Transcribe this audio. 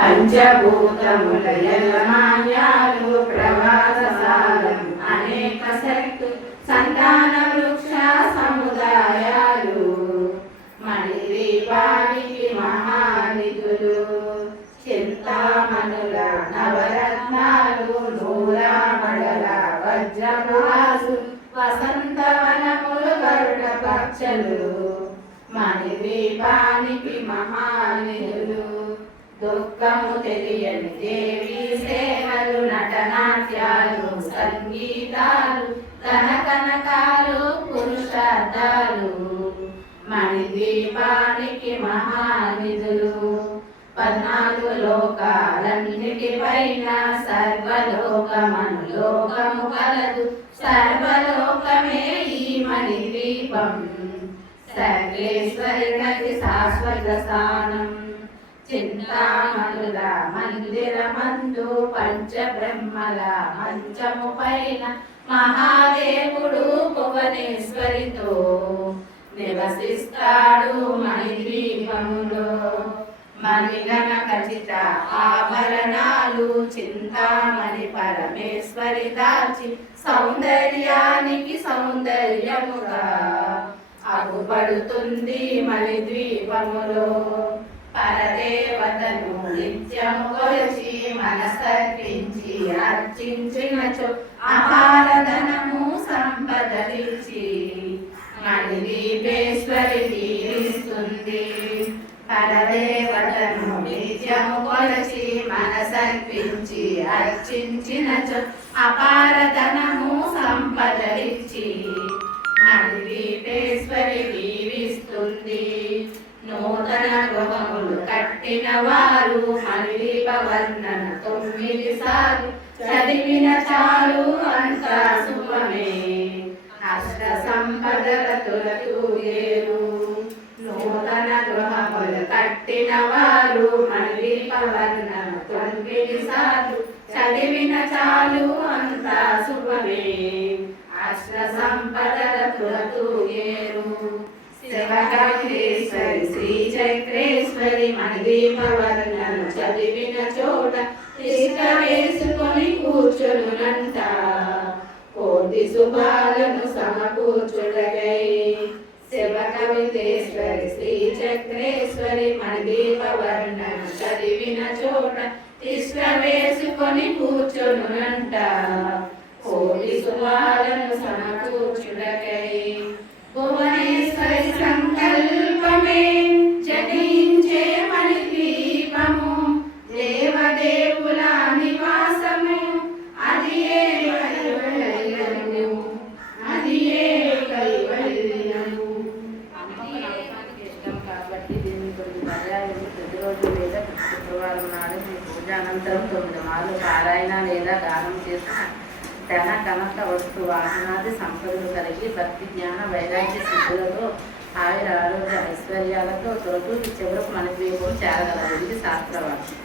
పంచభూతముల యజమాన్యాలు ప్రవాససారం అనేక శక్తు సంతాన వృక్ష సముదాయాలు మణిద్వీపానికి మహానిధులు చింతామణుల నవరత్నాలు నూరామడల వజ్రపురాసు వసంతవనములు గరుడ పక్షలు మణిద్వీపానికి మహానిధులు దుఃఖము తెలియని దేవి సేవలు నటనాట్యాలు సంగీతాలు కనకనకాలు పురుషార్థాలు మణిద్వీపానికి మహానిధులు 14 లోకాలన్నిటిపైన సర్వలోకమనులోకము కలదు సర్వలోకమే ఈ మణిద్వీపం సర్వేశ్వరునికి శాశ్వత స్థానం చింతామణుల మందిరమందు పంచబ్రహ్మల మంచము పైన మహాదేవుడు భువనేశ్వరితో నివసిస్తాడు మణిద్వీపములో మణిగణ ఖచ్చిత ఆభరణాలు చింతామణి పరమేశ్వరి దాచి సౌందర్యానికి సౌందర్యముగా అగుపడుతుంది మణిద్వీపములో పరదేవతను నిత్యము కొలిచి మనసర్పించి అర్చించినచో అపారధనము సంపదలిచ్చి మణిద్వీపేశ్వరి దీవిస్తుంది పరదేవతను నిత్యము కొలిచి మనసర్పించి అర్చించినచో అపారధనము సంపదలిచ్చి మణిద్వీపేశ్వరి దీవిస్తుంది నూతన గృహములు కట్టిన వారు మణిద్వీప వర్ణన 9 సార్లు చదివిన చాలు అంతా శుభమే అష్ట సంపదల తొలతూగేరు నూతన గృహములు కట్టిన వారు మణిద్వీప వర్ణన 9 సార్లు చదివిన చాలు అంతా శుభమే అష్ట సంపదల తొలతూగేరు శివగంగేశ్వరి శ్రీ చక్రేశ్వరి మణిద్వీప వర్ణను చదివిన చోట తిష్ట వేసుకొని కూర్చునునంట కోటి శుభాలను సమకూర్చుటకై శివకవితేశ్వరి శ్రీ చక్రేశ్వరి మణిద్వీప వర్ణను చదివిన చోట తిష్ట వేసుకొని కూర్చునునంట కోటి శుభాలను సమకూర్చుటకై భువనేశ్వరి సంకల్పమే జనించే మణిద్వీపము దేవదేవుల నివాసము అది ఏ కైవల్యము అది ఏ కైవల్యము ఇష్టం కాబట్టి దీన్ని కొన్ని పర్యాయములు ప్రతిరోజు లేదా శుక్రవారం నాడు మీ పూజ అనంతరం 9 మార్లు పారాయణ లేదా గానం చేసిన ధన కనక వస్తు వాహనాది సంపదలు కలిగి భక్తి జ్ఞాన వైరాగ్య సిద్ధులతో ఆయుర ఆరోగ్య ఐశ్వర్యాలతో తొలతూ చివరకు మణిద్వీపం చేరగలరు ఇది శాస్త్రవాక్యం.